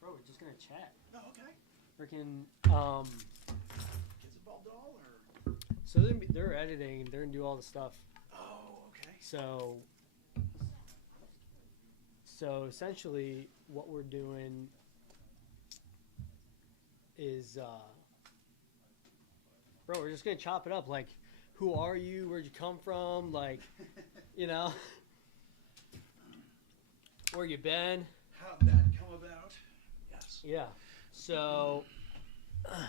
Bro, we're just gonna chat. Oh, okay. Freaking Kids involved at all, or? So they're editing. They're gonna do all the stuff. Oh, okay. So essentially, what we're doing is, bro, we're just gonna chop it up. Like, who are you? Where'd you come from? Like, you know, where you been? How'd that come about? Yes. Yeah. So, I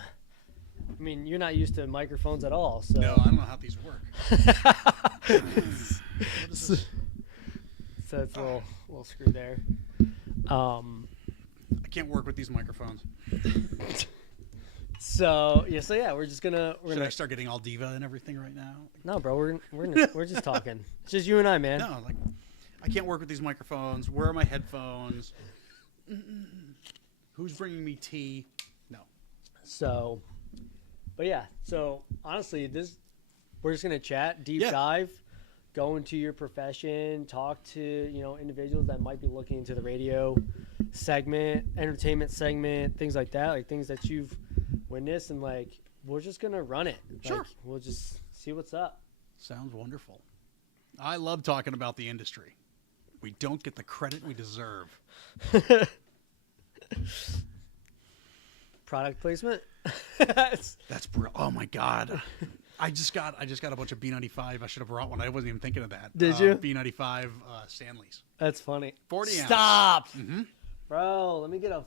mean, you're not used to microphones at all. So No, I don't know how these work. What is this? So it's a little screw there. I can't work with these microphones. So yeah, we're Should I start getting all diva and everything right now? No, bro, we're just talking. It's just you and I, man. No, like I can't work with these microphones. Where are my headphones? Who's bringing me tea? No. So, but yeah. So honestly, we're just gonna chat, deep dive, go into your profession, talk to individuals that might be looking into the radio segment, entertainment segment, things like that, like things that you've witnessed, and like we're just gonna run it. Sure. Like, we'll just see what's up. Sounds wonderful. I love talking about the industry. We don't get the credit we deserve. Product placement. That's oh my god. I just got a bunch of B95. I should have brought one. I wasn't even thinking of that. Did you? B95 Stanleys. That's funny. 40 ounce. Stop, Mm-hmm. bro. Let me get a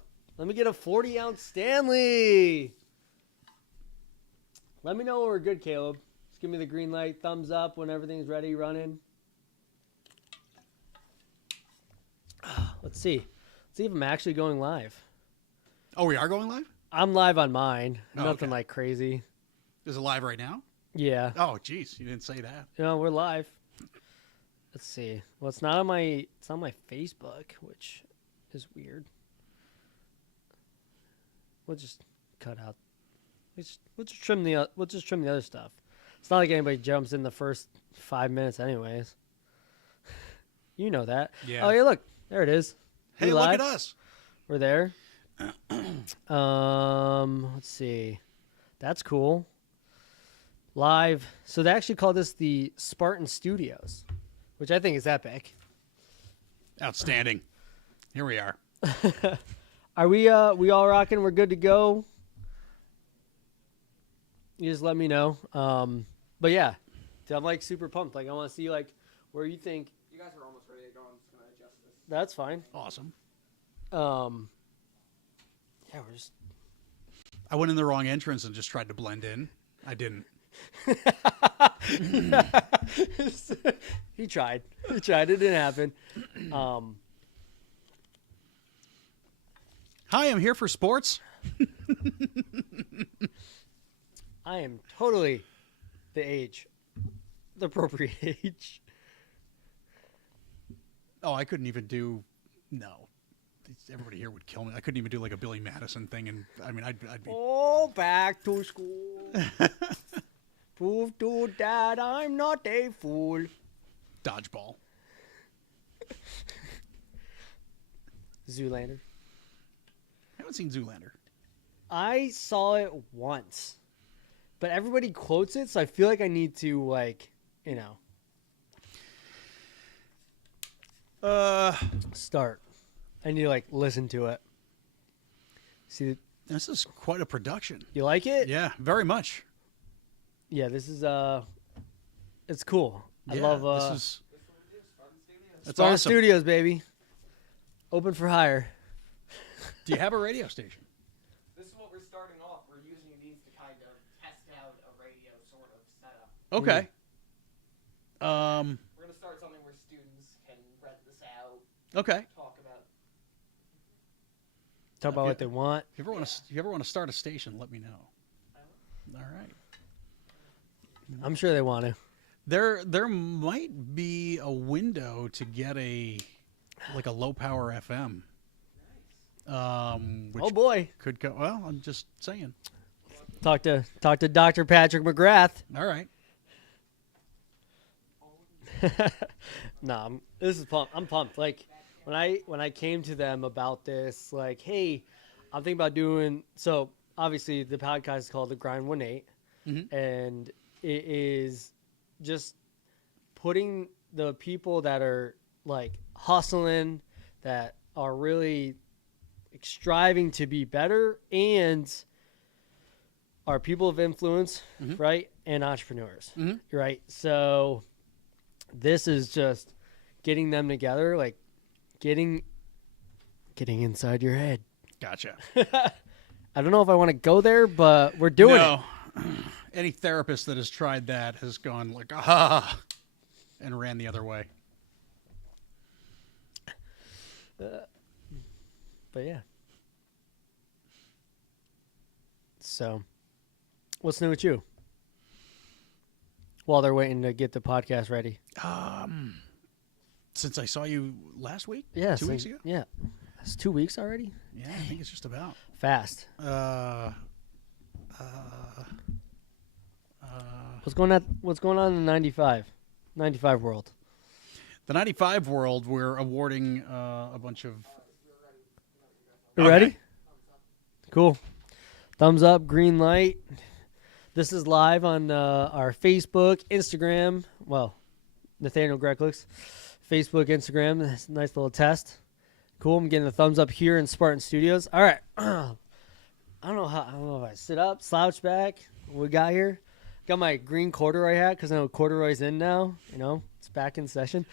40-ounce Stanley. Let me know when we're good, Caleb. Just give me the green light, thumbs up when everything's ready, running. Let's see. Let's see if I'm actually going live. Oh, we are going live? I'm live on mine. Oh, Nothing okay. like crazy. Is it live right now? Yeah. Oh, jeez, you didn't say that. No, we're live. Let's see. Well, it's not on my Facebook, which is weird. We'll just cut out. We'll just trim the other stuff. It's not like anybody jumps in the first 5 minutes, anyways. You know that. Yeah. Oh, yeah. Look, there it is. Hey, We look live? at us. We're there. Let's see. That's cool. Live. So they actually call this the Spartan Studios, which I think is epic. Outstanding. Here we are. Are we all rocking? We're good to go. You just let me know. But yeah, dude, I'm like super pumped. Like I want to see like where you think. You guys are almost ready to go. I'm just gonna adjust this. That's fine. Awesome. Yeah, we're just. I went in the wrong entrance and just tried to blend in. I didn't. He tried. It didn't happen. Hi, I'm here for sports. I am totally the appropriate age. Oh, I couldn't even do. No, everybody here would kill me. I couldn't even do like a Billy Madison thing, and I mean, I'd be. Oh, back to school. Prove to Dad I'm not a fool. Dodgeball. Zoolander. I haven't seen Zoolander. I saw it once, but everybody quotes it, so I feel like I need to start. I need to listen to it. See, This is quite a production. you like it? Yeah, very much. Yeah, this is it's cool. I Yeah, love this is. This is what we do. Spartan Studios. That's Spartan awesome. Studios, baby. Open for hire. Do you have a radio station? This is what we're starting off. We're using these to kind of test out a radio sort of setup. Okay. We're gonna start something where students can rent this out, Okay. talk about. Talk about what they want. If you ever want to start a station, let me know. All right. I'm sure they want to. There might be a window to get a low power FM. Which Oh boy. could go. Well, I'm just saying. Talk to Dr. Patrick McGrath. All right. This is pumped. I'm pumped. Like when I came to them about this, like, hey, I'm thinking about doing. So obviously the podcast is called The Grind 18, and it is just putting the people that are like hustling, that are really striving to be better, and are people of influence, right, and entrepreneurs, right? So this is just getting them together, like getting inside your head. Gotcha. I don't know if I want to go there, but we're doing it. Any therapist that has tried that has gone like, and ran the other way. But yeah. So, what's new with you? While they're waiting to get the podcast ready. Since I saw you last week? Yeah. 2 weeks ago? Yeah. It's 2 weeks already? Yeah, I think it's just about. Fast. What's going on in the 95 world? The 95 world, we're awarding a bunch of... You ready? Cool. Thumbs up, green light. This is live on our Facebook, Instagram. Well, Nathaniel Grecklix. Facebook, Instagram. Nice little test. Cool. I'm getting a thumbs up here in Spartan Studios. All right. I don't know if I sit up, slouch back. What we got here? Got my green corduroy hat because I know corduroy's in now. You know, it's back in session.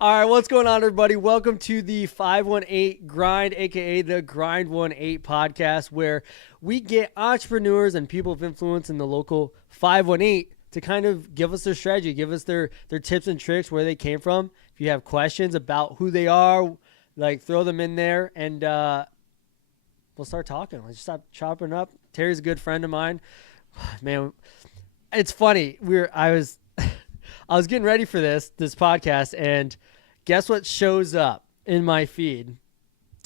All right, what's going on, everybody? Welcome to the 518 Grind, a.k.a. the Grind 18 podcast, where we get entrepreneurs and people of influence in the local 518 to kind of give us their strategy, give us their tips and tricks, where they came from. If you have questions about who they are, like, throw them in there, and we'll start talking. Let's stop chopping up. Terry's a good friend of mine. Man, it's funny. I was getting ready for this podcast, and guess what shows up in my feed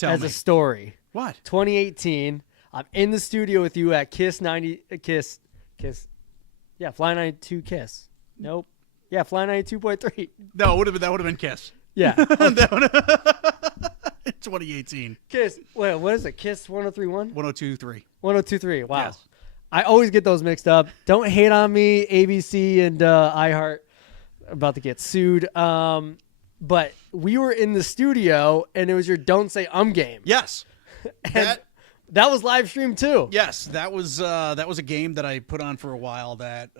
as a story? What? 2018. I'm in the studio with you at Kiss 90. Kiss. Yeah, Fly 92 Kiss. Nope. Yeah, Fly 92.3. No, that would have been Kiss. Yeah. 2018. Kiss. Wait, what is it? Kiss 103.1? 102.3. 102.3. Wow. Yes. I always get those mixed up. Don't hate on me, ABC and iHeart. About to get sued. But we were in the studio, and it was your Don't Say game. Yes. And that was live streamed too. Yes, that was a game that I put on for a while. That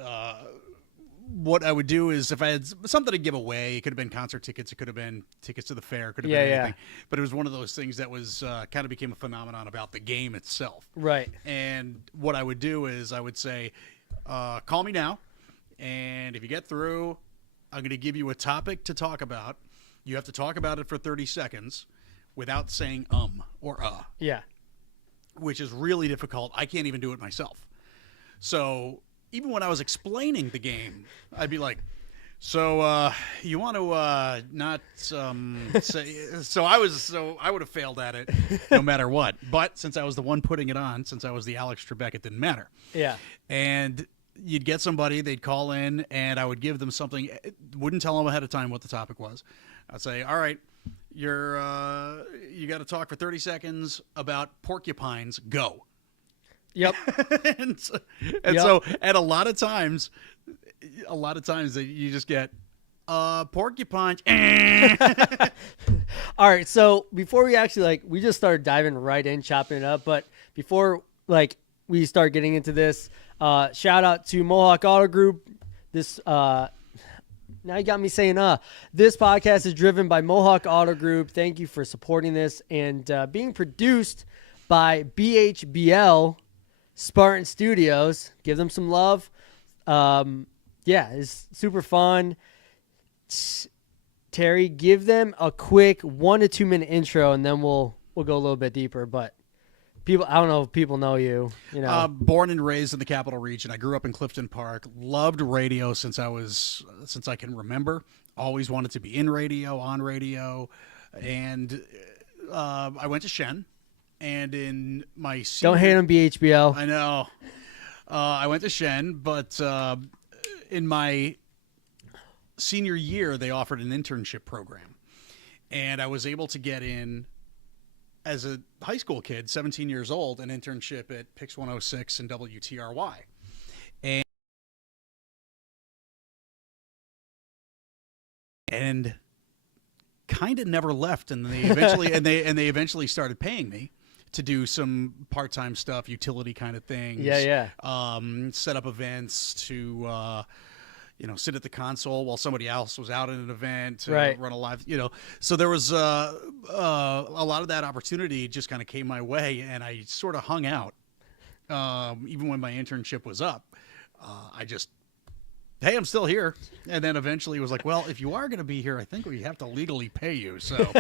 what I would do is, if I had something to give away, it could have been concert tickets, it could have been tickets to the fair, it could have been anything. But it was one of those things that was kind of became a phenomenon about the game itself. Right. And what I would do is I would say, call me now, and if you get through, I'm going to give you a topic to talk about. You have to talk about it for 30 seconds without saying or Yeah. which is really difficult. I can't even do it myself. So even when I was explaining the game, I'd be like, so you want to not say... So I would have failed at it no matter what. But since I was the one putting it on, since I was the Alex Trebek, it didn't matter. Yeah. And you'd get somebody, they'd call in, and I would give them something. Wouldn't tell them ahead of time what the topic was. I'd say, all right, you got to talk for 30 seconds about porcupines. Go. Yep. So at a lot of times that you just get porcupine. All right, so before we actually we just started diving right in, chopping it up, but before we start getting into this, shout out to Mohawk Auto Group. This now you got me saying this podcast is driven by Mohawk Auto Group. Thank you for supporting this, and being produced by BHBL Spartan Studios. Give them some love. Yeah, it's super fun. Terry, give them a quick 1 to 2 minute intro, and then we'll go a little bit deeper. But people, I don't know if people know you. You know, born and raised in the Capital Region. I grew up in Clifton Park. Loved radio since I can remember. Always wanted to be in radio, on radio, and I went to Shen. And in my senior... Don't hate on BHBL. I know. I went to Shen, but in my senior year, they offered an internship program. And I was able to get in as a high school kid, 17 years old, an internship at Pix 106 and WTRY. And kind of never left, and they eventually and they eventually started paying me to do some part-time stuff, utility kind of things. Set up events to sit at the console while somebody else was out at an event to run a live, So there was a lot of that opportunity just kind of came my way, and I sort of hung out. Even when my internship was up, I just, hey, I'm still here. And then eventually it was like, well, if you are going to be here, I think we have to legally pay you. So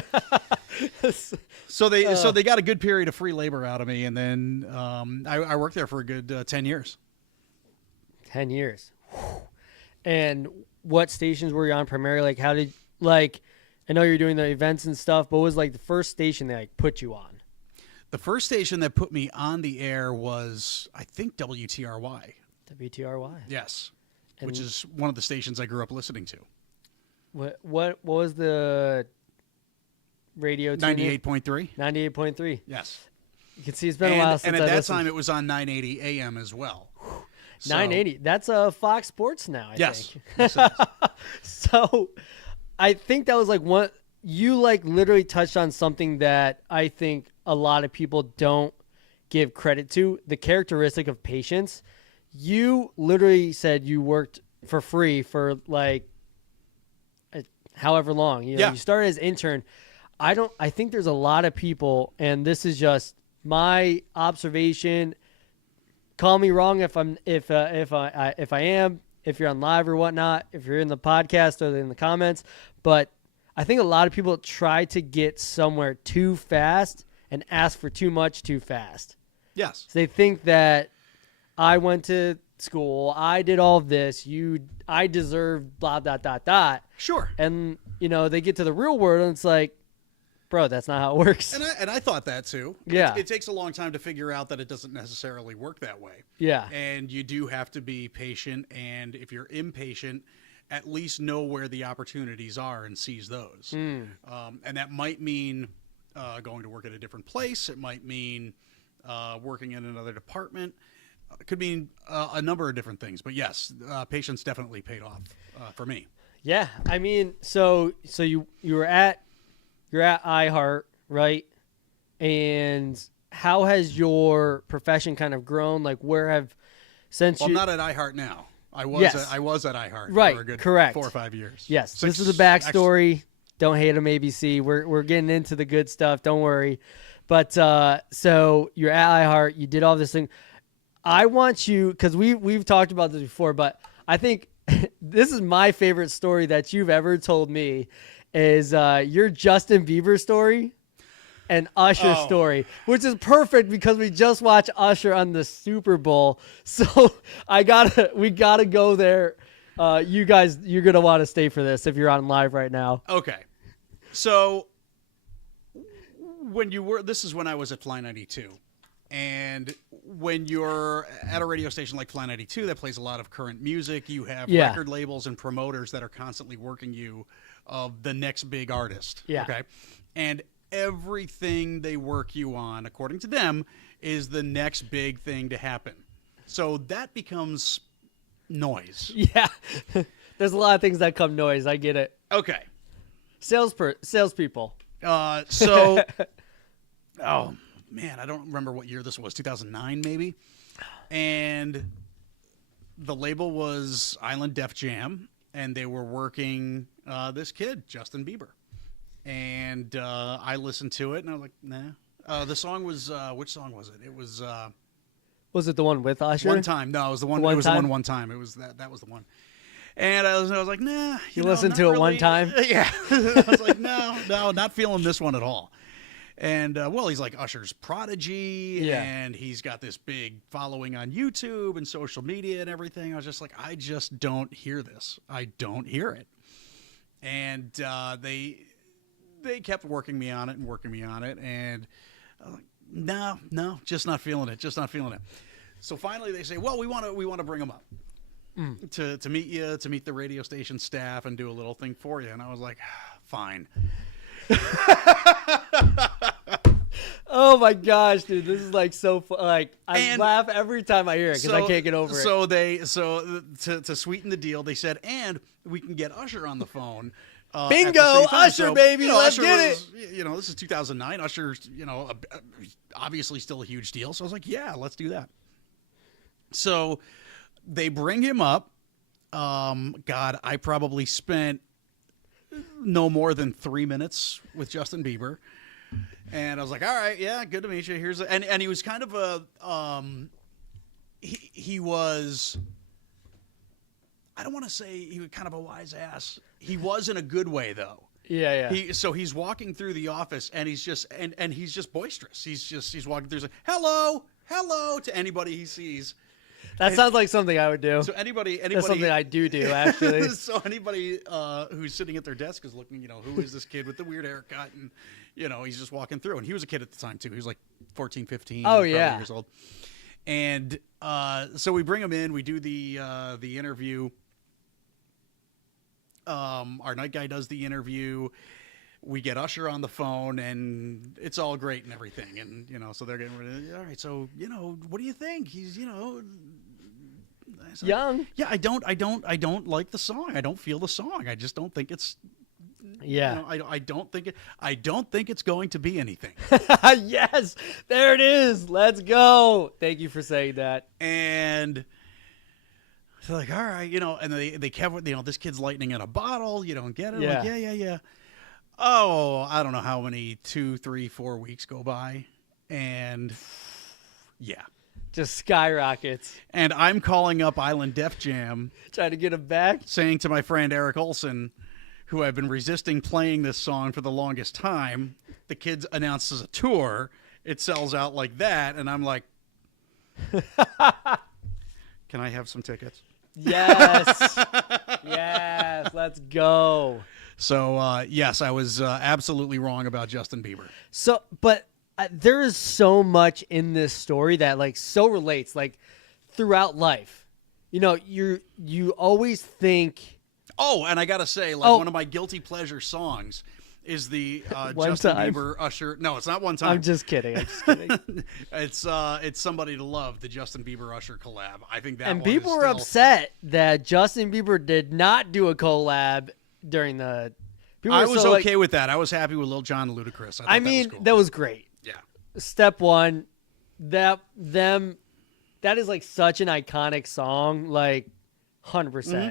so they got a good period of free labor out of me. And then I worked there for a good 10 years. 10 years. And what stations were you on primarily? Like, how did, like, I know you're doing the events and stuff, but what was like the first station they like put you on? The first station that put me on the air was, I think, WTRY. WTRY. Yes. Which is one of the stations I grew up listening to. What was the radio? 98.3. 98.3. Yes. You can see it's been a while since and I at that listened. time it was on 980 AM as well. 980. That's Fox Sports now, I think. Yes, it is. So I think that was like one, you like literally touched on something that I think a lot of people don't give credit to, the characteristic of patience. You literally said you worked for free for like however long. You started as intern. I think there's a lot of people, and this is just my observation. Call me wrong if I am, if you're on live or whatnot, if you're in the podcast or in the comments, but I think a lot of people try to get somewhere too fast and ask for too much too fast. Yes. So they think that I went to school, I did all of this, I deserve blah, dot, dot, dot. Sure. And, they get to the real world and it's like, bro, that's not how it works. And I thought that too. Yeah. It takes a long time to figure out that it doesn't necessarily work that way. Yeah. And you do have to be patient. And if you're impatient, at least know where the opportunities are and seize those. And that might mean going to work at a different place. It might mean working in another department. It could mean a number of different things. But yes, patience definitely paid off for me. Yeah. I mean, so you were at, you're at iHeart, right? And how has your profession kind of grown? Like, where have I'm not at iHeart now. I was at iHeart for a good 4 or 5 years. Yes, this is the backstory. Don't hate them, ABC. We're getting into the good stuff. Don't worry. But so you're at iHeart. You did all this thing. I want you, because we've talked about this before, but I think this is my favorite story that you've ever told me. Is your Justin Bieber story and Usher story, which is perfect because we just watched Usher on the Super Bowl. So we gotta go there. You guys, you're gonna want to stay for this if you're on live right now. Okay. So this is when I was at Fly 92. And when you're at a radio station like Fly 92 that plays a lot of current music, you have record labels and promoters that are constantly working you of the next big artist. Yeah. Okay. And everything they work you on, according to them, is the next big thing to happen. So that becomes noise. Yeah. There's a lot of things that come noise. I get it. Okay. Salespeople. So, oh man, I don't remember what year this was. 2009 maybe. And the label was Island Def Jam. And they were working this kid, Justin Bieber. And I listened to it, and I was like, nah. The song was, which song was it? It was... was it the one with Usher? One Time. No, it was the one. It was the one time. It was that was the one. And I was like, nah. You listened to it really. one time? Yeah. I was like, no, not feeling this one at all. And, he's like Usher's prodigy, and he's got this big following on YouTube and social media and everything. I was just like, I just don't hear this. I don't hear it. And they kept working me on it. And I was like, no, just not feeling it. So finally they say, well, we want to bring him up. to meet you, to meet the radio station staff, and do a little thing for you. And I was like, fine. Oh my gosh, dude, this is like so fun. Like I laugh every time I hear it because I can't get over it. So to sweeten the deal, they said, and we can get Usher on the phone. Bingo, Usher, baby, let's Usher get was, this is 2009. Usher's, obviously still a huge deal. So I was like, yeah, let's do that. So they bring him up. God, I probably spent no more than 3 minutes with Justin Bieber. And I was like, all right, yeah, good to meet you. And he was kind of he was, I don't want to say he was kind of a wise ass. He was in a good way though. Yeah. So he's walking through the office and he's just and he's just boisterous. He's walking through, like, hello to anybody he sees. That sounds like something I would do. So anybody that's something I do actually. So anybody who's sitting at their desk is looking, who is this kid with the weird haircut, and he's just walking through. And he was a kid at the time too. He was like 14, 15. Oh yeah, years old. And so we bring him in. We do the interview. Our night guy does the interview. We get Usher on the phone, and it's all great and everything. And so they're getting ready. All right, so what do you think? He's young. Yeah, I don't like the song. I don't feel the song. I just don't think it's. Yeah. I don't think it's going to be anything. Yes, there it is. Let's go. Thank you for saying that. And they're like, all right, and they kept, this kid's lightning in a bottle. You don't get it. Yeah. Like, yeah. Oh, I don't know how many 2, 3, 4 weeks go by, and yeah, just skyrockets. And I'm calling up Island Def Jam, trying to get him back, saying to my friend Eric Olson, who I've been resisting playing this song for the longest time, the kid announces a tour. It sells out like that, and I'm like, can I have some tickets? Yes. Yes, let's go. So, yes, I was absolutely wrong about Justin Bieber. So, but there is so much in this story that, like, so relates, like, throughout life. You always think... Oh, and I got to say, one of my guilty pleasure songs is the Justin Bieber Usher. No, it's not One Time. I'm just kidding. It's Somebody to Love, the Justin Bieber Usher collab. I think that. And people were upset that Justin Bieber did not do a collab during the. I was okay with that. I was happy with Lil Jon and Ludacris. I mean, that was cool. That was great. Yeah. Step one, that is like such an iconic song, like 100%. Mm-hmm.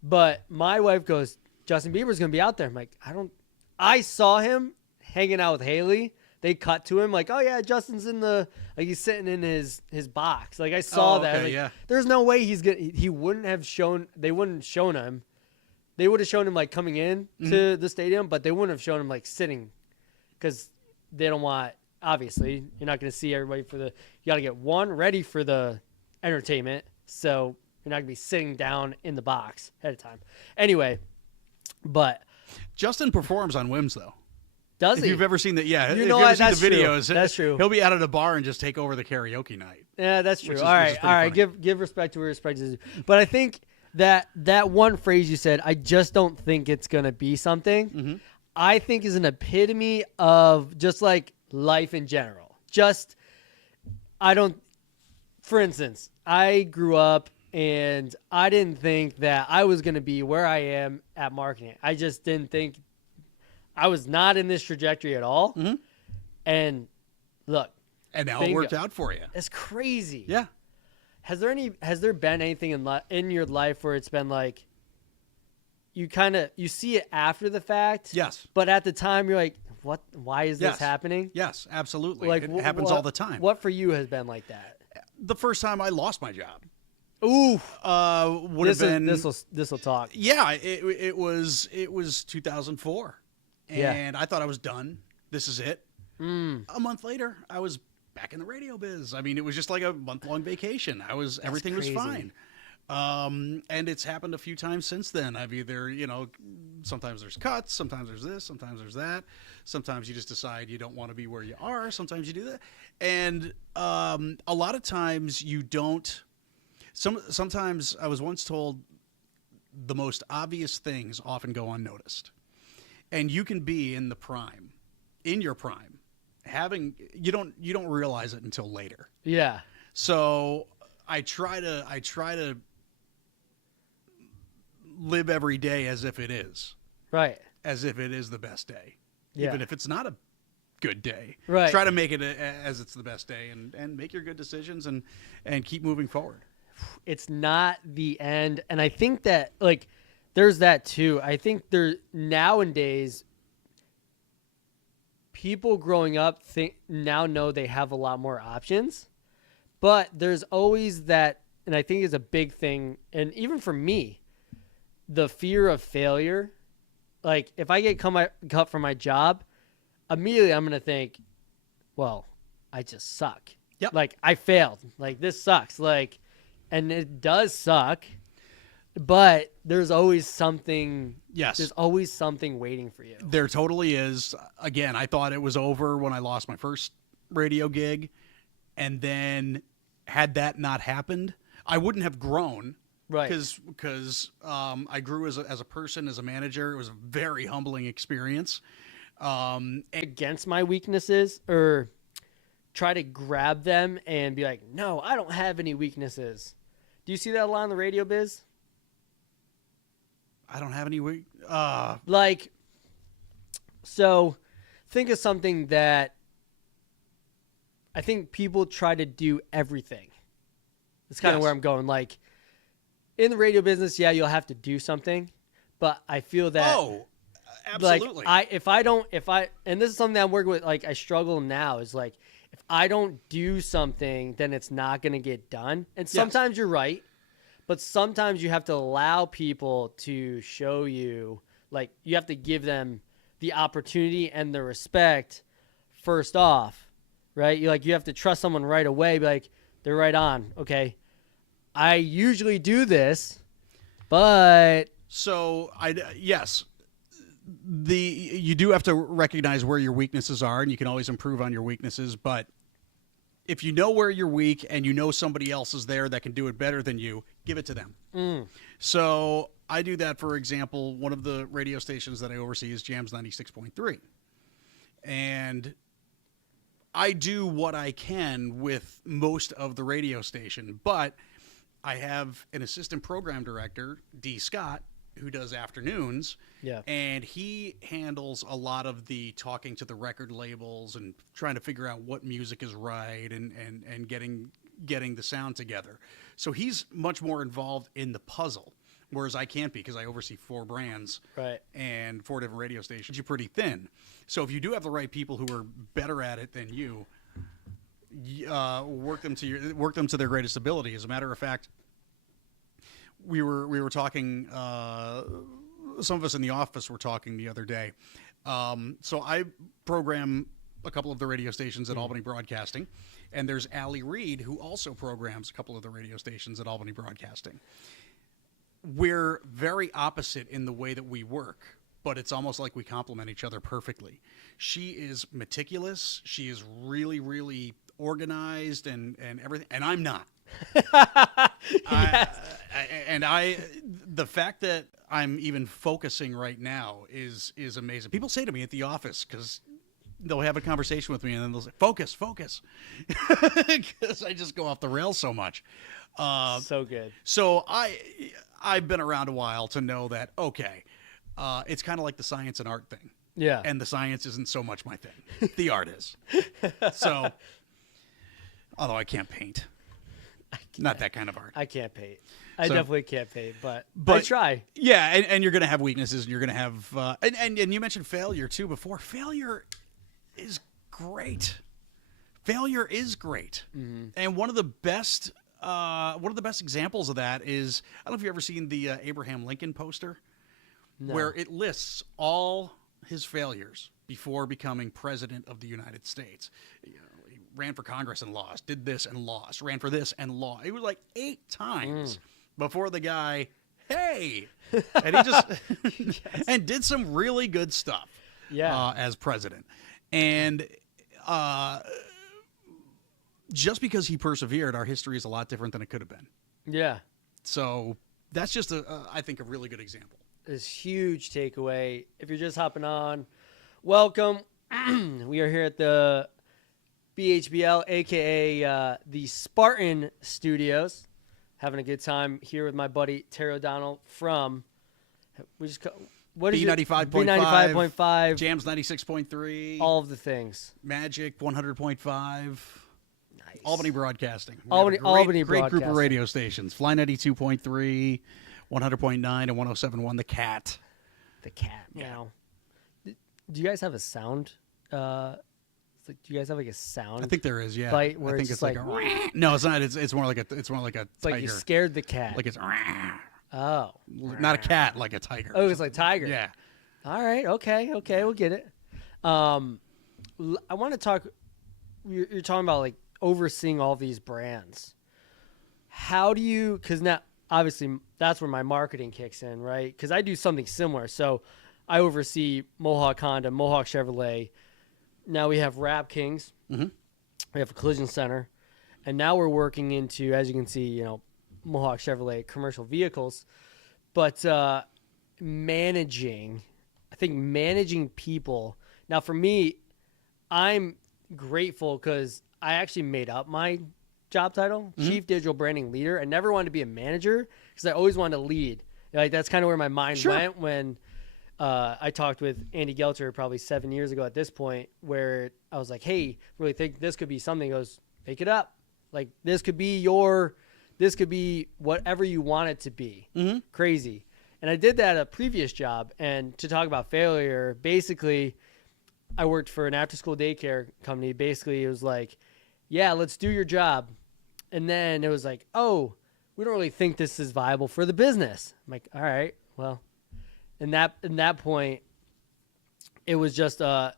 But my wife goes, Justin Bieber's gonna be out there. I'm like, I saw him hanging out with Haley. They cut to him like, oh yeah, Justin's in he's sitting in his box. Like I saw that. Like, yeah. There's no way he wouldn't have shown. They wouldn't have shown him. They would have shown him like coming in to the stadium, but they wouldn't have shown him like sitting, because they don't want. Obviously, you're not going to see everybody you got to get one ready for the entertainment. So you're not going to be sitting down in the box ahead of time. Anyway, but Justin performs on whims though. Does if he? You've ever seen that? Yeah. If you've ever seen the videos, true. That's true. He'll be out at a bar and just take over the karaoke night. Yeah, that's true. All right. Give respect to where respect is. But I think that one phrase you said, I just don't think it's going to be something, I think is an epitome of just like life in general. For instance, I grew up and I didn't think that I was going to be where I am at marketing. I just didn't think I was not in this trajectory at all. Mm-hmm. And look. And now it worked out for you. It's crazy. Yeah. Has there been anything in your life where it's been like, you see it after the fact? Yes. But at the time you're like, what? Why is this happening? Yes, absolutely. Like, it happens all the time. What for you has been like that? The first time I lost my job. Ooh. Would have been. This will talk. Yeah, it was 2004, and I thought I was done. This is it. A month later, I was back in the radio biz. I mean, it was just like a month-long vacation. Everything was fine. And it's happened a few times since then. I've either, sometimes there's cuts, sometimes there's this, sometimes there's that. Sometimes you just decide you don't want to be where you are. Sometimes you do that. And a lot of times you don't. Sometimes I was once told the most obvious things often go unnoticed. And you can be in your prime, you don't realize it until later. Yeah. So I try to live every day as if it is. Right. As if it is the best day. Yeah. Even if it's not a good day. Right. Try to make it as it's the best day and make your good decisions and keep moving forward. It's not the end. And I think that, like, there's that too. I think nowadays, people growing up now know they have a lot more options. But there's always that, and I think it's a big thing, and even for me, the fear of failure. Like, if I get cut from my job, immediately I'm going to think, well, I just suck. Yep. Like, I failed. Like, this sucks. Like, and it does suck, but there's always something. Yes. There's always something waiting for you. There totally is. Again, I thought it was over when I lost my first radio gig. And then had that not happened, I wouldn't have grown. Right. Because I grew as a person, as a manager. It was a very humbling experience. Against my weaknesses, or try to grab them and be like, no, I don't have any weaknesses. Do you see that a lot in the radio biz? I don't have any Like, so think of something that I think people try to do everything. That's kind of where I'm going. Like, in the radio business, yeah, you'll have to do something, but I feel that absolutely. Like, and this is something that I'm working with. Like, I struggle now is like, if I don't do something, then it's not going to get done. And sometimes you're right, but sometimes you have to allow people to show you, like, you have to give them the opportunity and the respect first off, right? You have to trust someone right away. Be like, they're right on. Okay. I usually do this, but so yes, you do have to recognize where your weaknesses are, and you can always improve on your weaknesses. But if you know where you're weak and you know somebody else is there that can do it better than you, give it to them. So I do that. For example, one of the radio stations that I oversee is Jams 96.3, and I do what I can with most of the radio station, but I have an assistant program director, D. Scott, who does afternoons. Yeah. And he handles a lot of the talking to the record labels and trying to figure out what music is right and getting the sound together. So he's much more involved in the puzzle, whereas I can't be because I oversee 4 brands and 4 different radio stations. You're pretty thin. So if you do have the right people who are better at it than you, work them to their greatest ability. As a matter of fact, we were talking. Some of us in the office were talking the other day. So I program a couple of the radio stations at Albany Broadcasting, and there's Allie Reed, who also programs a couple of the radio stations at Albany Broadcasting. We're very opposite in the way that we work, but it's almost like we complement each other perfectly. She is meticulous. She is really, really organized and everything, and I'm not. The fact that I'm even focusing right now is amazing. People say to me at the office, because they'll have a conversation with me and then they'll say, focus, because I just go off the rails so much. So good. So I've been around a while to know that, okay, it's kind of like the science and art thing. Yeah. And the science isn't so much my thing. The art is. So, although I can't paint. Not that kind of art. I can't paint. I definitely can't paint, but I try. Yeah, and you're going to have weaknesses, and you're going to have and you mentioned failure too before. Failure is great. Failure is great. Mm-hmm. And one of the best examples of that is, I don't know if you've ever seen the Abraham Lincoln poster, where it lists all his failures before becoming president of the United States. You know, he ran for Congress and lost, did this and lost, ran for this and lost. It was like 8 times before the guy, hey, and he just and did some really good stuff as president. And just because he persevered, our history is a lot different than it could have been. Yeah. So that's just I think a really good example. This huge takeaway. If you're just hopping on, welcome. We are here at the BHBL, aka the Spartan Studios, having a good time here with my buddy Terry O'Donnell from. What is B95.5, B95.5, Jams 96.3, all of the things. Magic 100.5, Nice. Albany Broadcasting. Albany great group of Broadcasting. radio stations. Fly 92.3, 100.9, and 107.1. The Cat. The cat. Meow. Do you guys have a sound? Do you guys have like a sound? I think there is, yeah. Bite where I think it's it's like a no, it's not. It's more like a tiger. It's like you scared the cat. Like it's oh, not a cat, like a tiger. oh, it's like tiger. Yeah. All right. Okay. We'll get it. I want to talk. You're talking about like overseeing all these brands. How do you? Because now, obviously, that's where my marketing kicks in, right? Because I do something similar. So, I oversee Mohawk Honda, Mohawk Chevrolet. Now we have Rap Kings. Mm-hmm. We have a collision center, and now we're working into, as you can see, Mohawk Chevrolet commercial vehicles. But managing people. Now, for me, I'm grateful because I actually made up my job title, Chief Digital Branding Leader. I never wanted to be a manager because I always wanted to lead. Like that's kind of where my mind went when I talked with Andy Gelter probably 7 years ago at this point, where I was like, hey, really think this could be something. He goes, make it up. Like this could be whatever you want it to be. Mm-hmm. Crazy. And I did that at a previous job. And to talk about failure, basically, I worked for an after-school daycare company. Basically, it was like, yeah, let's do your job. And then it was like, oh, we don't really think this is viable for the business. I'm like, all right, well, in that point, it was just the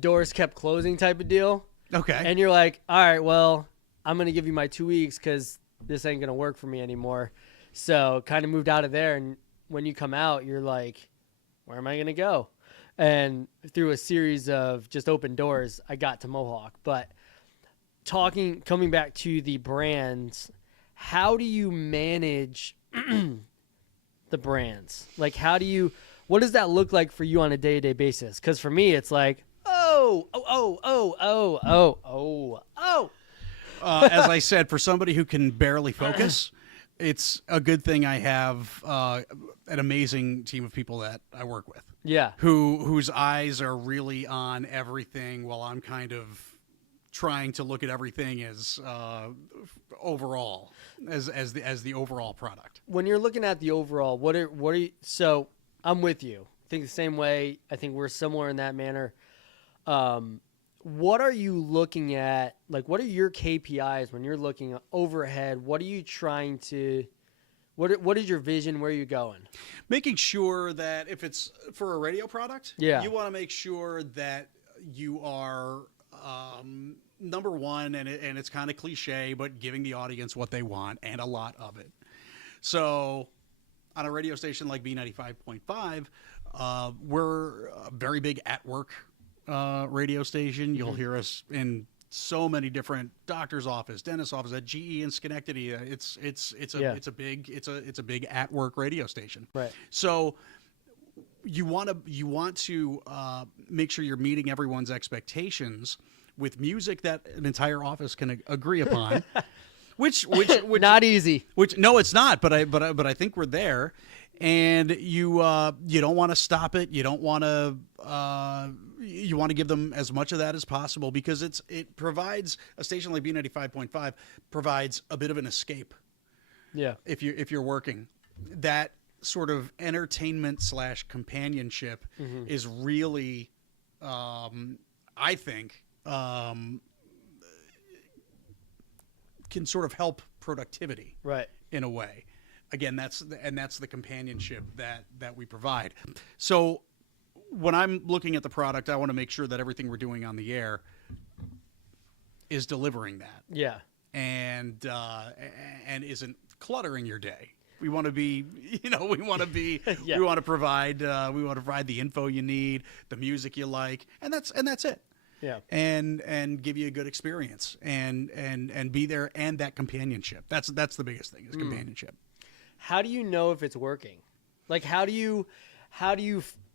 doors kept closing type of deal. Okay. And you're like, all right, well, I'm going to give you my 2 weeks because this ain't going to work for me anymore. So kind of moved out of there. And when you come out, you're like, where am I going to go? And through a series of just open doors, I got to Mohawk. But coming back to the brands, how do you manage the brands? Like, what does that look like for you on a day-to-day basis? Because for me, it's like, oh. As I said, for somebody who can barely focus, it's a good thing I have an amazing team of people that I work with. Yeah. Whose eyes are really on everything while I'm kind of trying to look at everything as overall, as the overall product. When you're looking at the overall, what are you, so I'm with you. I think the same way. I think we're similar in that manner. What are you looking at? Like, what are your KPIs when you're looking overhead? What are you trying to, what is your vision? Where are you going? Making sure that if it's for a radio product, yeah, you want to make sure that you are number one, and it's kind of cliche, but giving the audience what they want and a lot of it. So on a radio station like B95.5, we're a very big at-work radio station. You'll hear us in so many different doctor's office, dentist's office, at GE in Schenectady. It's a big at-work radio station. Right. So you want to make sure you're meeting everyone's expectations with music that an entire office can agree upon. which not easy. Which no, it's not. But I think we're there, and you don't want to stop it. You don't want to. You want to give them as much of that as possible because it provides a station like B95.5 provides a bit of an escape. Yeah. If you're working, that sort of entertainment / companionship is really, I think, can sort of help productivity, right, in a way. Again, that's the companionship that we provide. So when I'm looking at the product, I want to make sure that everything we're doing on the air is delivering that. Yeah. And isn't cluttering your day. We want to be, yeah. we want to provide the info you need, the music you like, and that's it. Yeah. and give you a good experience and be there, and that companionship. That's the biggest thing is companionship. How do you know if it's working? Like, how do you,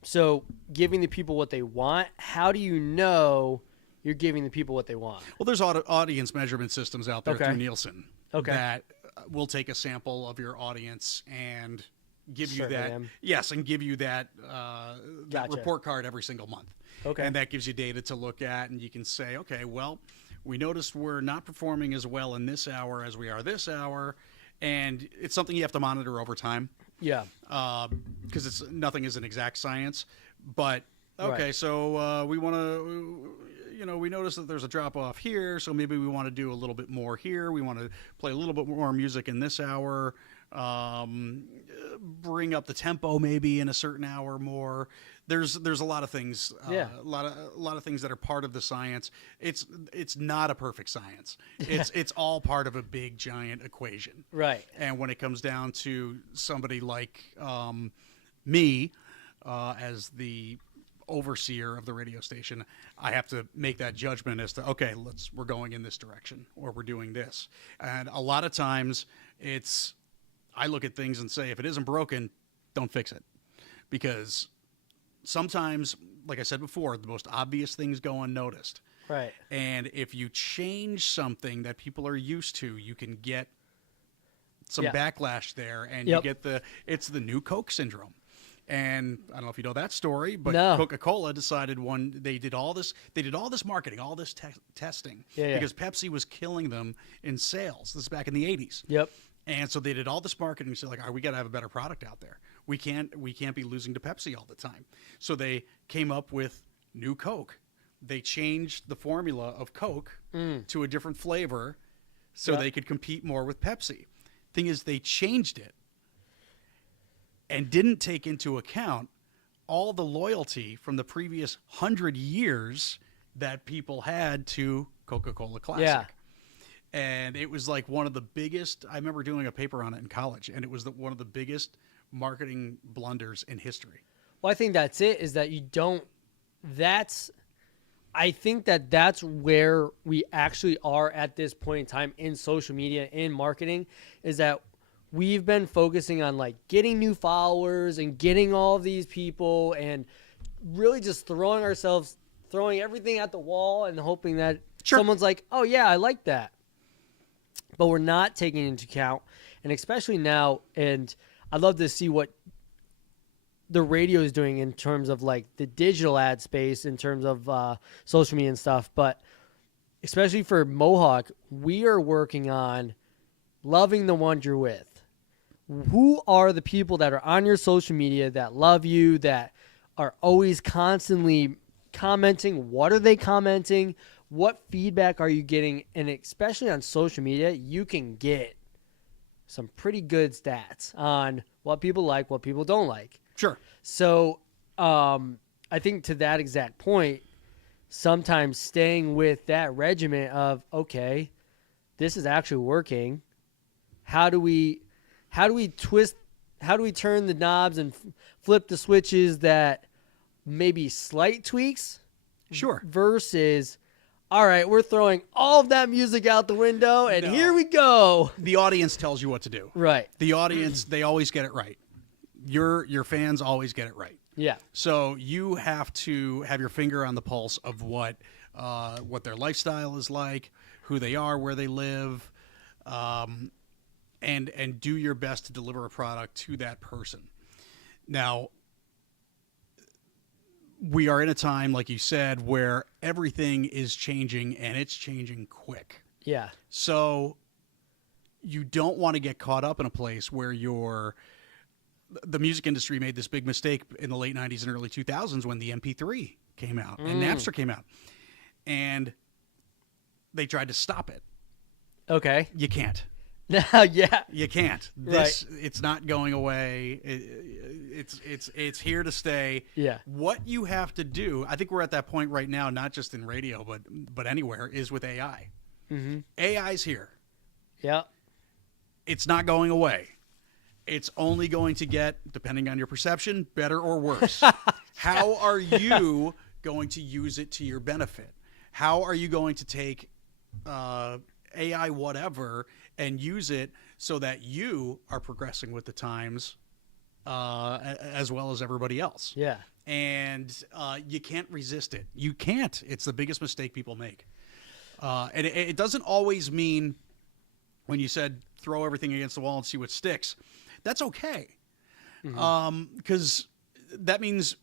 so giving the people what they want, how do you know you're giving the people what they want? Well, there's audience measurement systems out there Okay. through Nielsen Okay. that will take a sample of your audience and give you Survey that. them. Yes, and give you that, that Gotcha. report card every single month. Okay. And that gives you data to look at, and you can say, okay, well, we noticed we're not performing as well in this hour as we are this hour, and it's something you have to monitor over time. Yeah. Because nothing is an exact science, but okay, Right. so we want to, we notice that there's a drop off here, so maybe we want to do a little bit more here. We want to play a little bit more music in this hour, bring up the tempo maybe in a certain hour more. There's a lot of things, Yeah. a lot of things that are part of the science. It's not a perfect science. It's all part of a big giant equation. Right. And when it comes down to somebody like me, as the overseer of the radio station, I have to make that judgment as to, okay, we're going in this direction, or we're doing this. And a lot of times I look at things and say, if it isn't broken, don't fix it. Because sometimes, like I said before, the most obvious things go unnoticed. Right. And if you change something that people are used to, you can get some Yeah. backlash there, and Yep. you get it's the new Coke syndrome. And I don't know if you know that story, but No. Coca-Cola decided they did all this marketing, all this testing, Yeah. because Pepsi was killing them in sales. This is back in the 80s. Yep. And so they did all this marketing. So like, all right, we got to have a better product out there. We can't be losing to Pepsi all the time. So they came up with new Coke. They changed the formula of Coke to a different flavor so Yeah. they could compete more with Pepsi. Thing is, they changed it and didn't take into account all the loyalty from the previous 100 years that people had to Coca-Cola Classic. Yeah. And it was like one of the biggest, I remember doing a paper on it in college, and it was one of the biggest marketing blunders in history. Well, I think that's it, is that I think that's where we actually are at this point in time in social media, in marketing, is that we've been focusing on like getting new followers and getting all of these people and really just throwing everything at the wall and hoping that Sure. someone's like, oh yeah, I like that. But we're not taking into account, and especially now, and I'd love to see what the radio is doing in terms of like the digital ad space, in terms of social media and stuff. But especially for Mohawk, we are working on loving the ones you're with. Who are the people that are on your social media that love you, that are always constantly commenting? What are they commenting? What feedback are you getting? And especially on social media, you can get some pretty good stats on what people like, what people don't like. Sure. So I think to that exact point, sometimes staying with that regiment of, okay, this is actually working. How do we turn the knobs and flip the switches that maybe slight tweaks? Sure. Versus, all right, we're throwing all of that music out the window, and No. here we go. The audience tells you what to do. Right. The audience, they always get it right. Your fans always get it right. Yeah. So you have to have your finger on the pulse of what their lifestyle is like, who they are, where they live, and do your best to deliver a product to that person. Now, we are in a time, like you said, where everything is changing, and it's changing quick. Yeah. So you don't want to get caught up in a place where the music industry made this big mistake in the late 90s and early 2000s when the MP3 came out and Napster came out. And they tried to stop it. Okay. You can't. Yeah. You can't. It's not going away. It's here to stay. Yeah. What you have to do, I think we're at that point right now, not just in radio, but anywhere, is with AI. Mm-hmm. AI's here. Yeah. It's not going away. It's only going to get, depending on your perception, better or worse. How are you going to use it to your benefit? How are you going to take AI whatever and use it so that you are progressing with the times as well as everybody else? Yeah. And you can't resist it. You can't. It's the biggest mistake people make. And it doesn't always mean, when you said throw everything against the wall and see what sticks, that's okay. Because that means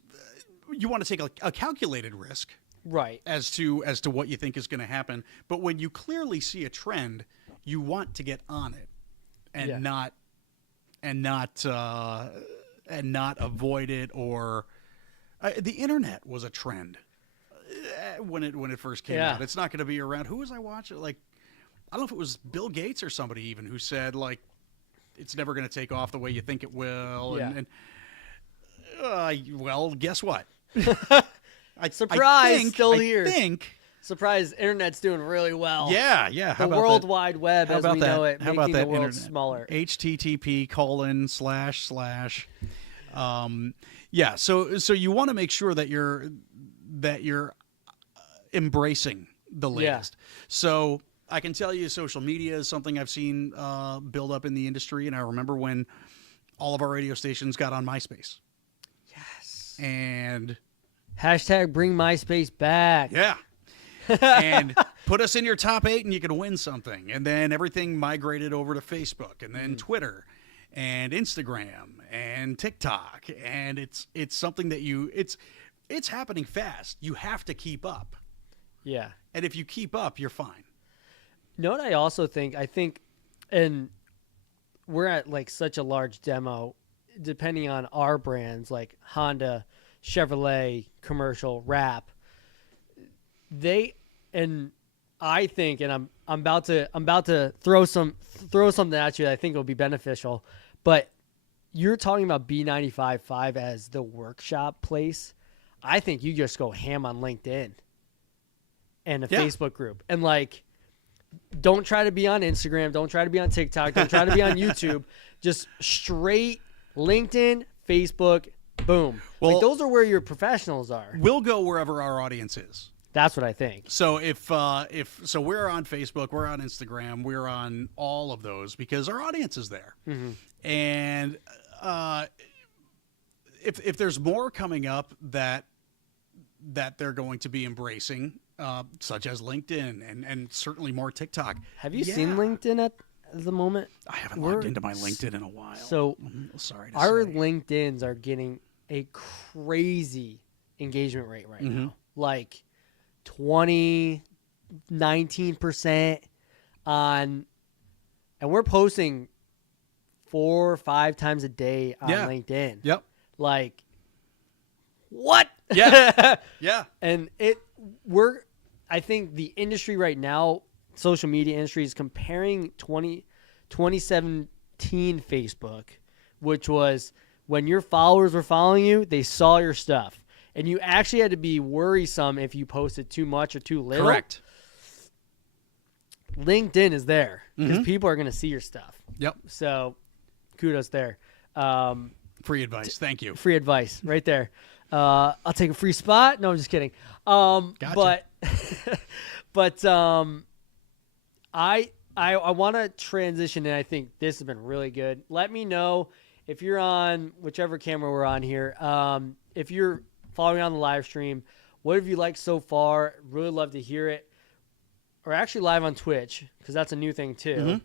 you want to take a calculated risk, Right. as to what you think is going to happen. But when you clearly see a trend, you want to get on it and not avoid it. Or the internet was a trend when it first came out. It's not going to be around. Who was I watching? Like, I don't know if it was Bill Gates or somebody even who said, like, it's never going to take off the way you think it will. Yeah. Well, guess what? Surprise, still here. I think. Surprise, internet's doing really well. Yeah. How The about World that? Wide Web, How as about we that? know it, How making about that the world internet? smaller. http://. Yeah. So you want to make sure that you're embracing the latest. So I can tell you, social media is something I've seen build up in the industry, and I remember when all of our radio stations got on MySpace. Yes. And Hashtag bring MySpace back. yeah. And put us in your top 8 and you can win something. And then everything migrated over to Facebook and then Twitter and Instagram and TikTok. And it's something that it's happening fast. You have to keep up. Yeah. And if you keep up, you're fine. You know what I also think? And we're at like such a large demo, depending on our brands, like Honda, Chevrolet, commercial, Rap. I think, and I'm about to throw something at you that I think will be beneficial, but you're talking about B95.5 as the workshop place. I think you just go ham on LinkedIn and a Facebook group, and like, don't try to be on Instagram, don't try to be on TikTok, don't try to be on YouTube. Just straight LinkedIn, Facebook, boom. Well, like, those are where your professionals are. We'll go wherever our audience is. That's what I think. So if we're on Facebook, we're on Instagram, we're on all of those because our audience is there. And if there's more coming up that they're going to be embracing, such as LinkedIn and certainly more TikTok. Have you seen LinkedIn at the moment? I haven't logged into my LinkedIn in a while. So sorry to our say. LinkedIns are getting a crazy engagement rate right now. Like 19% on, and we're posting 4 or 5 times a day on LinkedIn. Yep. Like, what? Yeah. Yeah. And I think the industry right now, social media industry, is comparing 2017 Facebook, which was when your followers were following you, they saw your stuff. And you actually had to be worrisome if you posted too much or too little. Correct. LinkedIn is there because people are going to see your stuff. Yep. So kudos there. Free advice. Thank you. Free advice right there. I'll take a free spot. No, I'm just kidding. Gotcha. But I want to transition, and I think this has been really good. Let me know if you're on whichever camera we're on here. If you're following on the live stream, what have you liked so far? Really love to hear it. Or actually live on Twitch, because that's a new thing too.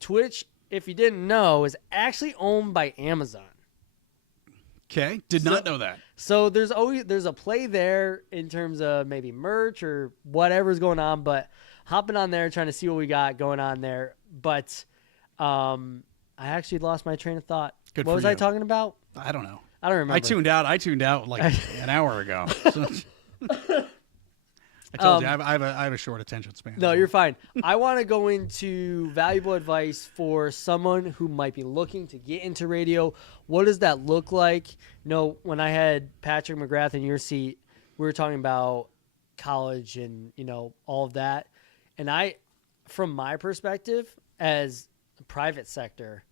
Twitch, if you didn't know, is actually owned by Amazon. Okay, did not know that. So there's a play there in terms of maybe merch or whatever's going on, but hopping on there trying to see what we got going on there. But I actually lost my train of thought. Good what for was you. I talking about? I don't know. I don't remember. I tuned out like an hour ago. So. I told you I have a short attention span. No, you're fine. I want to go into valuable advice for someone who might be looking to get into radio. What does that look like? You know, when I had Patrick McGrath in your seat, we were talking about college and, you know, all of that. And from my perspective as a private sector,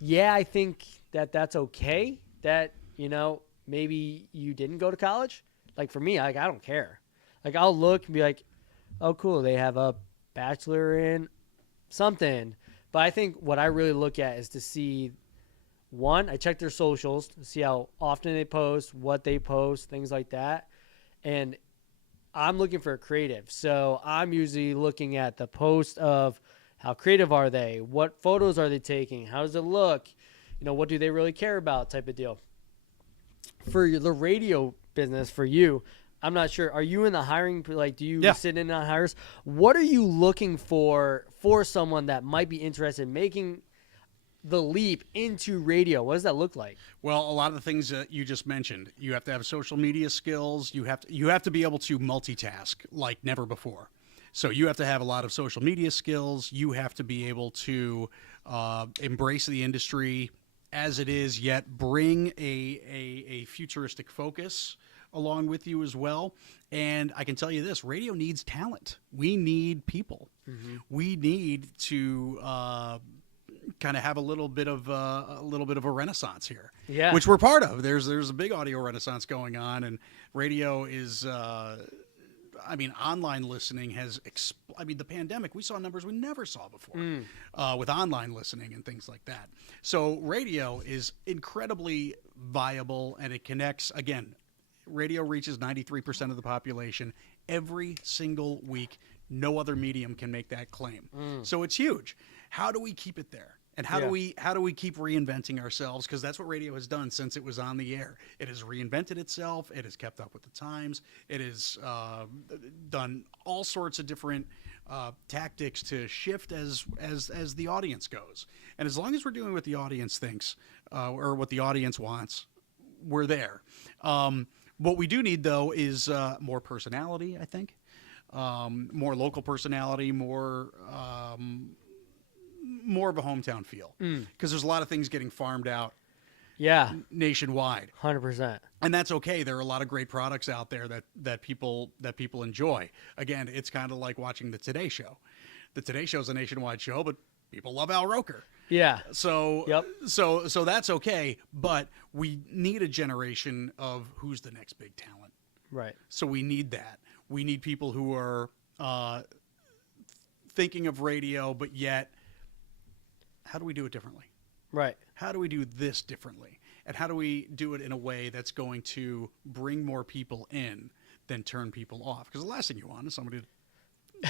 I think that's okay that, you know, maybe you didn't go to college. Like for me, I don't care. Like I'll look and be like, oh, cool, they have a bachelor in something. But I think what I really look at is to see, one, I check their socials to see how often they post, what they post, things like that. And I'm looking for a creative. So I'm usually looking at the post of how creative are they? What photos are they taking? How does it look? What do they really care about type of deal. For the radio business, for you, I'm not sure. Are you in the hiring? Like, do you sit in on hires? What are you looking for someone that might be interested in making the leap into radio? What does that look like? Well, a lot of the things that you just mentioned, you have to have social media skills. You have to be able to multitask like never before. So you have to have a lot of social media skills. You have to be able to embrace the industry as it is, yet bring a futuristic focus along with you as well. And I can tell you this, radio needs talent. We need people. Mm-hmm. We need to kind of have a little bit of a renaissance here, which we're part of. There's a big audio renaissance going on, and radio is online listening has the pandemic, we saw numbers we never saw before with online listening and things like that. So radio is incredibly viable, and it connects. Again, radio reaches 93% of the population every single week. No other medium can make that claim. So it's huge. How do we keep it there? And how do we keep reinventing ourselves? Because that's what radio has done since it was on the air. It has reinvented itself. It has kept up with the times. It has done all sorts of different tactics to shift as the audience goes. And as long as we're doing what the audience thinks or what the audience wants, we're there. What we do need, though, is more personality, I think. More local personality, more of a hometown feel, because there's a lot of things getting farmed out nationwide. 100%. And that's okay. There are a lot of great products out there that people enjoy. Again, it's kind of like watching the Today Show. The Today Show is a nationwide show, but people love Al Roker. Yeah. So that's okay, but we need a generation of who's the next big talent. Right. So we need that. We need people who are thinking of radio, but yet, how do we do it differently? Right. How do we do this differently? And how do we do it in a way that's going to bring more people in than turn people off? Because the last thing you want is somebody to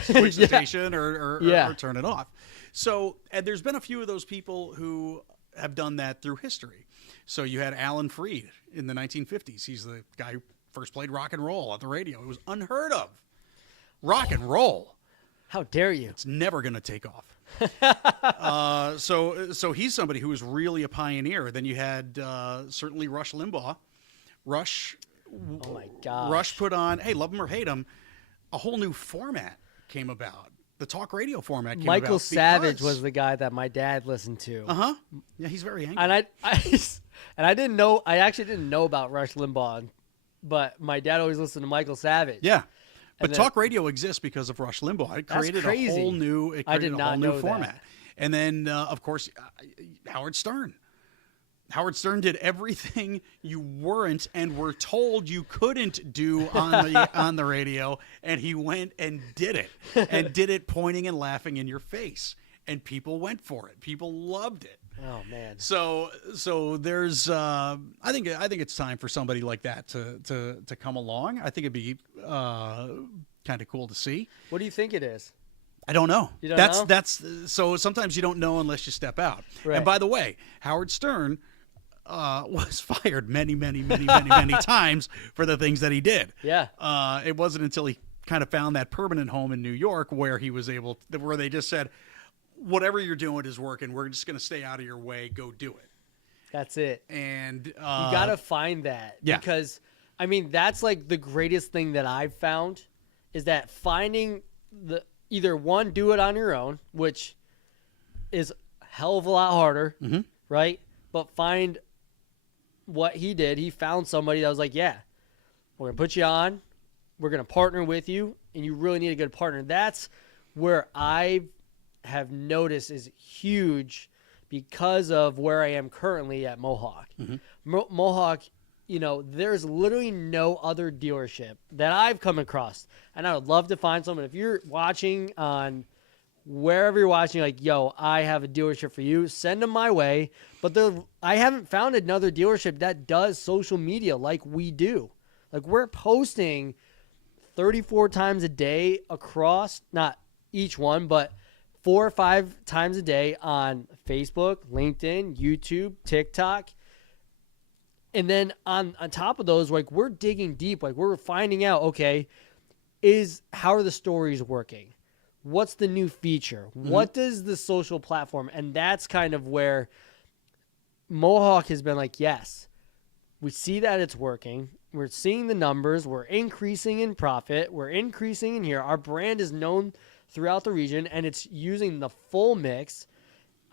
switch the station or turn it off. So, and there's been a few of those people who have done that through history. So you had Alan Freed in the 1950s. He's the guy who first played rock and roll on the radio. It was unheard of. Rock and roll. How dare you? It's never going to take off. So he's somebody who was really a pioneer. Then you had certainly Rush Limbaugh. Oh my God. Rush put on, hey, love him or hate him, a whole new format came about. The talk radio format came about. Michael Savage was the guy that my dad listened to. Yeah, he's very angry. And I actually didn't know about Rush Limbaugh, but my dad always listened to Michael Savage. Yeah. But talk radio exists because of Rush Limbaugh. It created a whole new format. That. And then, of course, Howard Stern. Howard Stern did everything you weren't and were told you couldn't do on the radio, and he went and did it, and did it pointing and laughing in your face, and people went for it. People loved it. Oh man! So there's I think it's time for somebody like that to come along. I think it'd be kind of cool to see. What do you think it is? I don't know. You don't know? That's so sometimes you don't know unless you step out. Right. And by the way, Howard Stern was fired many times for the things that he did. Yeah. It wasn't until he kind of found that permanent home in New York where he was where they just said, whatever you're doing is working. We're just going to stay out of your way. Go do it. That's it. And you got to find that. Yeah. Because, I mean, that's like the greatest thing that I've found is that finding either one, do it on your own, which is a hell of a lot harder, right? But find what he did. He found somebody that was like, yeah, we're going to put you on. We're going to partner with you. And you really need a good partner. That's where I have noticed is huge because of where I am currently at Mohawk. Mohawk there's literally no other dealership that I've come across, and I would love to find someone. If you're watching on wherever you're watching, like, yo, I have a dealership for you, send them my way. But I haven't found another dealership that does social media like we do. Like, we're posting 34 times a day across, not each one, but 4 or 5 times a day on Facebook, LinkedIn, YouTube, TikTok. And then on top of those, like, we're digging deep. Like, we're finding out, okay, how are the stories working? What's the new feature? Mm-hmm. What does the social platform? And that's kind of where Mohawk has been like, yes, we see that it's working. We're seeing the numbers. We're increasing in profit. We're increasing in here. Our brand is known throughout the region, and it's using the full mix.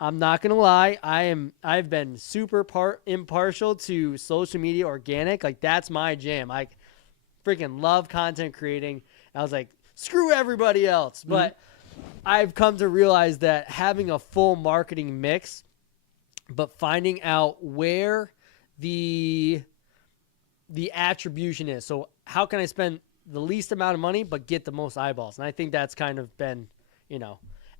I'm not going to lie. I've been super impartial to social media organic. Like, that's my jam. I freaking love content creating. I was like, screw everybody else. But I've come to realize that having a full marketing mix, but finding out where the attribution is. So how can I spend the least amount of money but get the most eyeballs? And I think that's kind of been,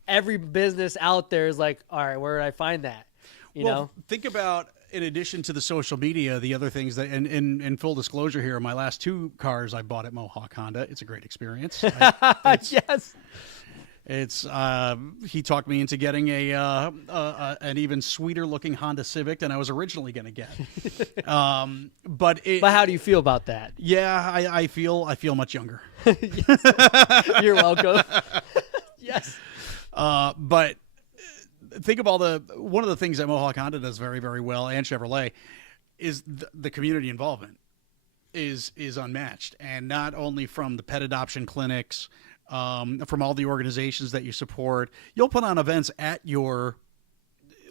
every business out there is like, all right, where did I find that? You know? Think about, in addition to the social media, the other things that, in full disclosure here, my last 2 cars I bought at Mohawk Honda. It's a great experience. Yes. It's he talked me into getting an even sweeter looking Honda Civic than I was originally going to get. But how do you feel about that? Yeah, I feel much younger. Yes. You're welcome. Yes. But think of one of the things that Mohawk Honda does very, very well, and Chevrolet, is the community involvement is unmatched. And not only from the pet adoption clinics, from all the organizations that you support, you'll put on events at your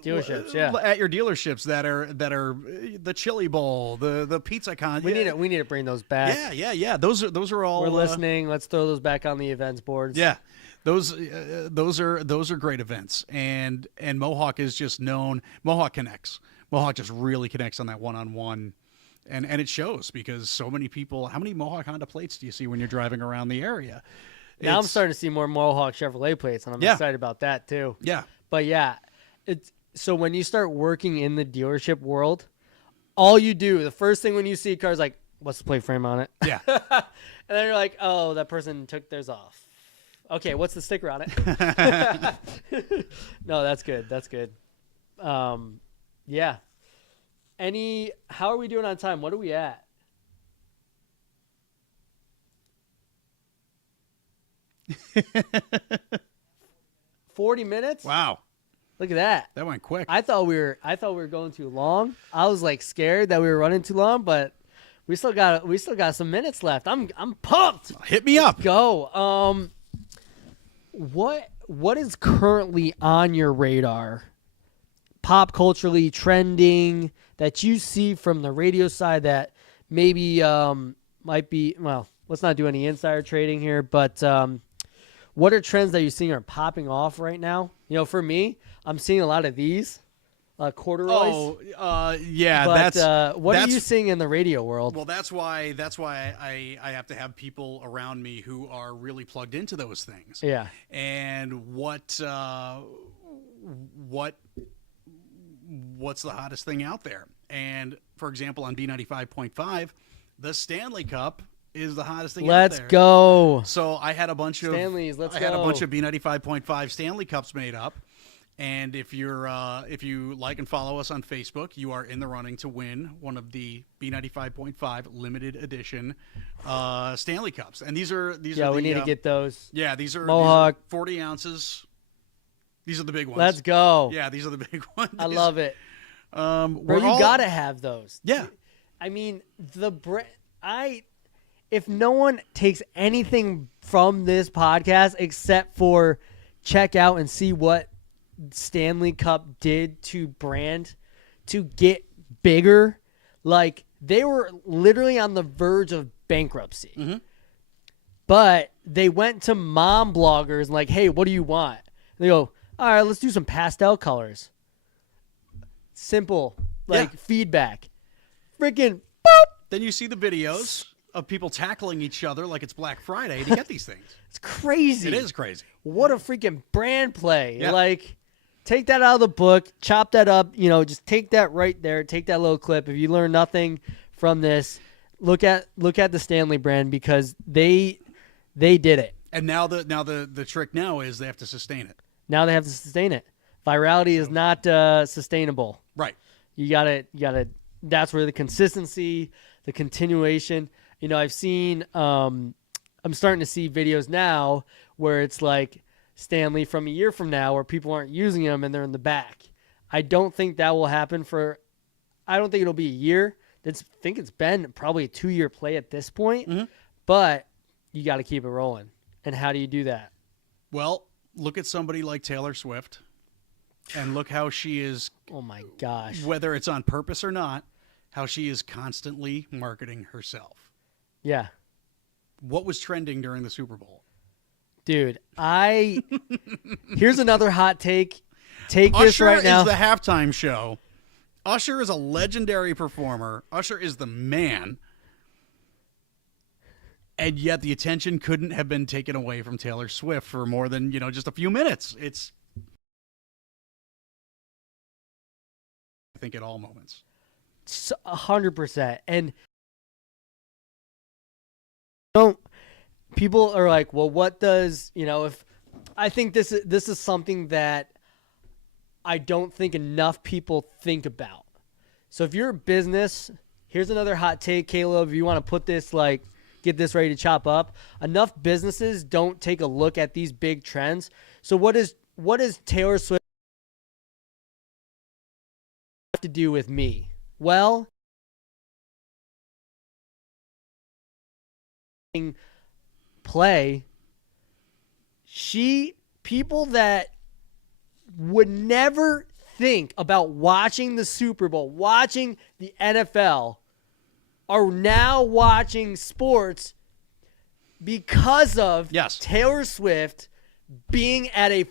dealerships, at your dealerships that are the Chili Bowl, the Pizza Con. We need to bring those back. Yeah. Those are all. We're listening. Let's throw those back on the events boards. Yeah. Those are great events, and Mohawk is just known. Mohawk connects. Mohawk just really connects on that one-on-one, and it shows because so many people. How many Mohawk Honda plates do you see when you're driving around the area? Now I'm starting to see more Mohawk Chevrolet plates, and I'm excited about that too. Yeah, but so when you start working in the dealership world, all you do, the first thing when you see a car is like, what's the plate frame on it? Yeah, and then you're like, oh, that person took theirs off. Okay, what's the sticker on it? No, that's good. That's good. Yeah. How are we doing on time? What are we at? $40 minutes? Wow. Look at that. That went quick. I thought we were going too long. I was like scared that we were running too long, but we still got some minutes left. I'm pumped. Hit me up. Go. What is currently on your radar, pop culturally trending, that you see from the radio side that maybe might be, well, let's not do any insider trading here, but what are trends that you're seeing are popping off right now? For me, I'm seeing a lot of these corduroys. Yeah. But what are you seeing in the radio world? Well, that's why I have to have people around me who are really plugged into those things. Yeah. And what's the hottest thing out there? And for example, on B95.5, the Stanley Cup is the hottest thing out there. Let's go. So I had a bunch of Stanleys. I had a bunch of B95.5 Stanley Cups made up. And if you like and follow us on Facebook, you are in the running to win one of the B95.5 limited edition Stanley Cups. And these are we need to get those. Yeah, these are Mohawk. These are 40 ounces. These are the big ones. Let's go. Yeah, these are the big ones. I love it. Bro, you gotta have those. Yeah. I mean, if no one takes anything from this podcast except for check out and see what Stanley Cup did to brand to get bigger, like they were literally on the verge of bankruptcy. Mm-hmm. But they went to mom bloggers and like, hey, what do you want? And they go, all right, let's do some pastel colors. Simple, feedback. Freaking boop. then you see the videos of people tackling each other like it's Black Friday to get these things. It's crazy. It is crazy. What a freaking brand play. Yeah. Like, take that out of the book, chop that up, just take that right there, take that little clip. If you learn nothing from this, look at the Stanley brand, because they did it. And now the trick now is they have to sustain it. Now they have to sustain it. Virality is not sustainable. Right. You gotta. That's where the consistency, the continuation. I've seen. I'm starting to see videos now where it's like Stanley from a year from now, where people aren't using them and they're in the back. I don't think that will happen I don't think it'll be a year. I think it's been probably a 2-year play at this point. Mm-hmm. But you got to keep it rolling. And how do you do that? Well, look at somebody like Taylor Swift, and look how she is. Oh my gosh! Whether it's on purpose or not, how she is constantly marketing herself. Yeah. What was trending during the Super Bowl? Dude, here's another hot take. Take this right now. Usher is the halftime show. Usher is a legendary performer. Usher is the man. And yet the attention couldn't have been taken away from Taylor Swift for more than, just a few minutes. It's, I think, at all moments. 100%. And people are like, well, what does, if I think this is something that I don't think enough people think about. So if you're a business, here's another hot take, Caleb. If you want to put this, get this ready to chop up. Enough businesses don't take a look at these big trends. So what is Taylor Swift have to do with me? Well, play, people that would never think about watching the Super Bowl, watching the NFL, are now watching sports because of Taylor Swift being at a...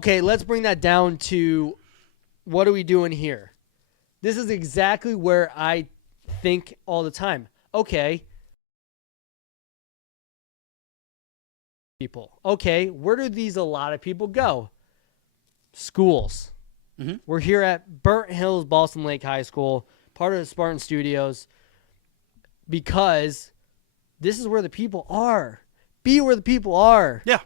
Okay, let's bring that down to what are we doing here? This is exactly where I think all the time. Okay. People. Okay, where do these a lot of people go? Schools. Mm-hmm. We're here at Burnt Hills Boston Lake High School, part of the Spartan Studios, because this is where the people are. Be where the people are. Yeah.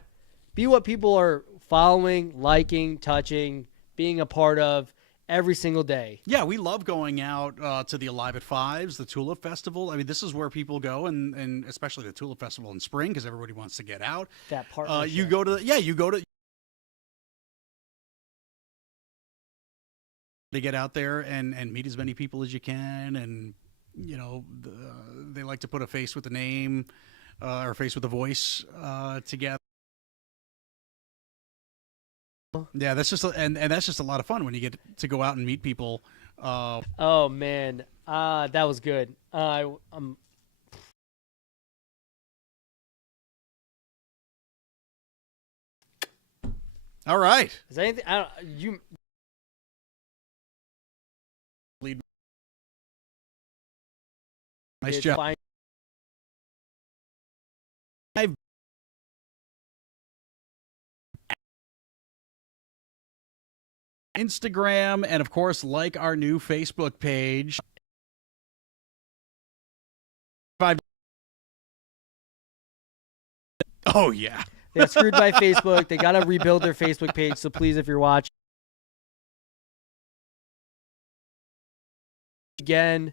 Be what people are following, liking, touching, being a part of every single day. Yeah, we love going out to the Alive at Fives, the Tulip Festival. I mean, this is where people go, and especially the Tulip Festival in spring, because everybody wants to get out. That part. You go to get out there and meet as many people as you can, and they like to put a face with the name or a face with a voice together. Yeah, that's just that's just a lot of fun when you get to go out and meet people. Oh man, that was good. All right. Is there anything? You lead. Nice job. Instagram, and of course, like our new Facebook page. Oh yeah, they got screwed by Facebook. They got to rebuild their Facebook page. So please, if you're watching, again,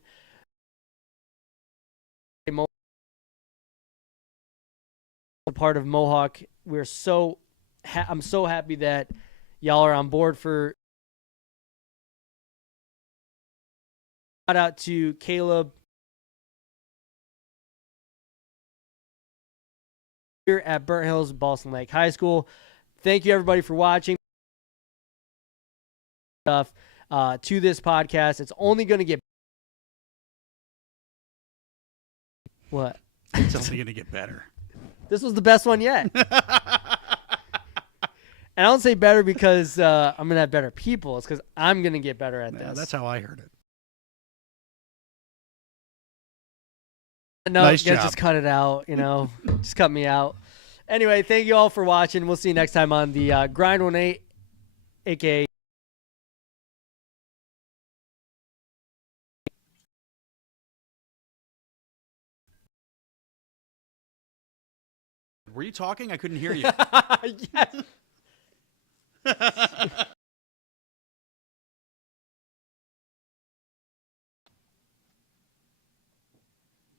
a part of Mohawk. We're so I'm so happy that y'all are on board for. Shout out to Caleb here at Burnt Hills Boston Lake High School. Thank you everybody for watching stuff to this podcast. It's only going to get what? It's only going to get better. This was the best one yet. I don't say better because I'm going to have better people. It's because I'm going to get better at Yeah, this. that's how I heard it. No, Nice guys, job. just cut it out, just cut me out. Anyway, thank you all for watching. We'll see you next time on the Grind 18, a.k.a. Were you talking? I couldn't hear you. Yes.